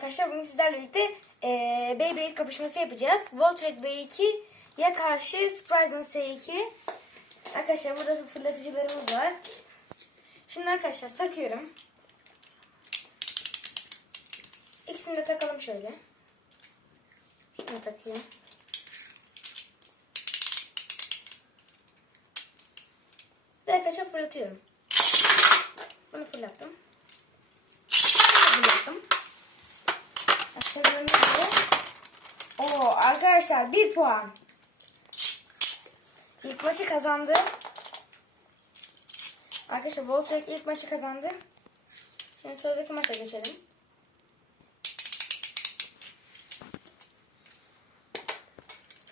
arkadaşlar. Bugün sizlerle birlikte eee Beyblade kapışması yapacağız. Voltrek B2'ye karşı Spryzen S2. Arkadaşlar burada fırlatıcılarımız var. Şimdi arkadaşlar takıyorum. İkisini de takalım şöyle. Şunu takayım. Ve arkadaşlar fırlatıyorum. Bunu fırlattım. Bunu fırlattım. Gibi. Oo arkadaşlar bir puan. İlk maçı kazandı. Arkadaşlar Voltrek ilk maçı kazandı. Şimdi sıradaki maça geçelim.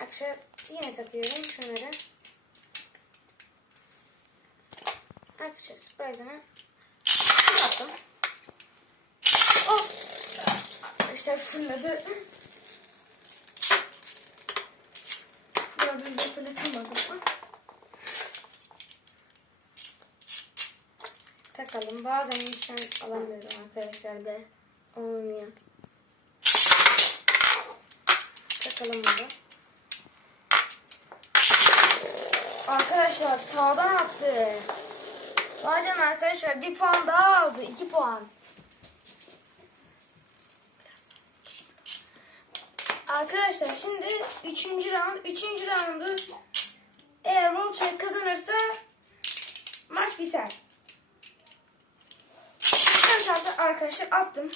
Arkadaşlar yine takıyorum şunları. Arkadaşlar surprise'ını yaptım. Arkadaşlar fırladı. Gördüğünüz gibi fırlatamadım. Takalım. Bazen insan alamıyorum arkadaşlar be. Olmuyor. Takalım bunu. Arkadaşlar sağdan attı. Bacan arkadaşlar bir puan daha aldı. iki puan. Arkadaşlar şimdi üçüncü round. Üçüncü roundu eğer Voltrek kazanırsa maç biter. Ben zaten arkadaşlar attım.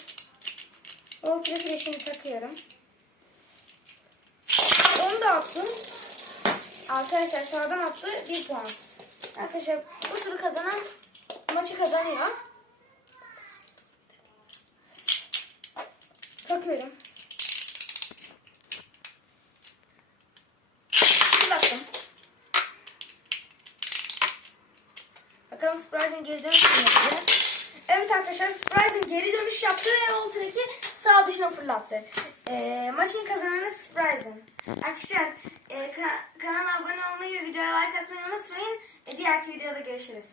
Voltrek'i de şimdi takıyorum. Onu da attım. Arkadaşlar sağdan attı bir puan. Arkadaşlar bu turu kazanan maçı kazanıyor. Takıyorum. Fırlattım. Bakalım Surprise'in geri dönüş mü yapacak? Evet arkadaşlar Surprise'in geri dönüş yaptı ve Voltrek'i sağ dışına fırlattı. Ee, maçın kazananı Surprise'in. Arkadaşlar e, ka- kanala abone olmayı ve videoya like atmayı unutmayın. E, diğerki videoda görüşürüz.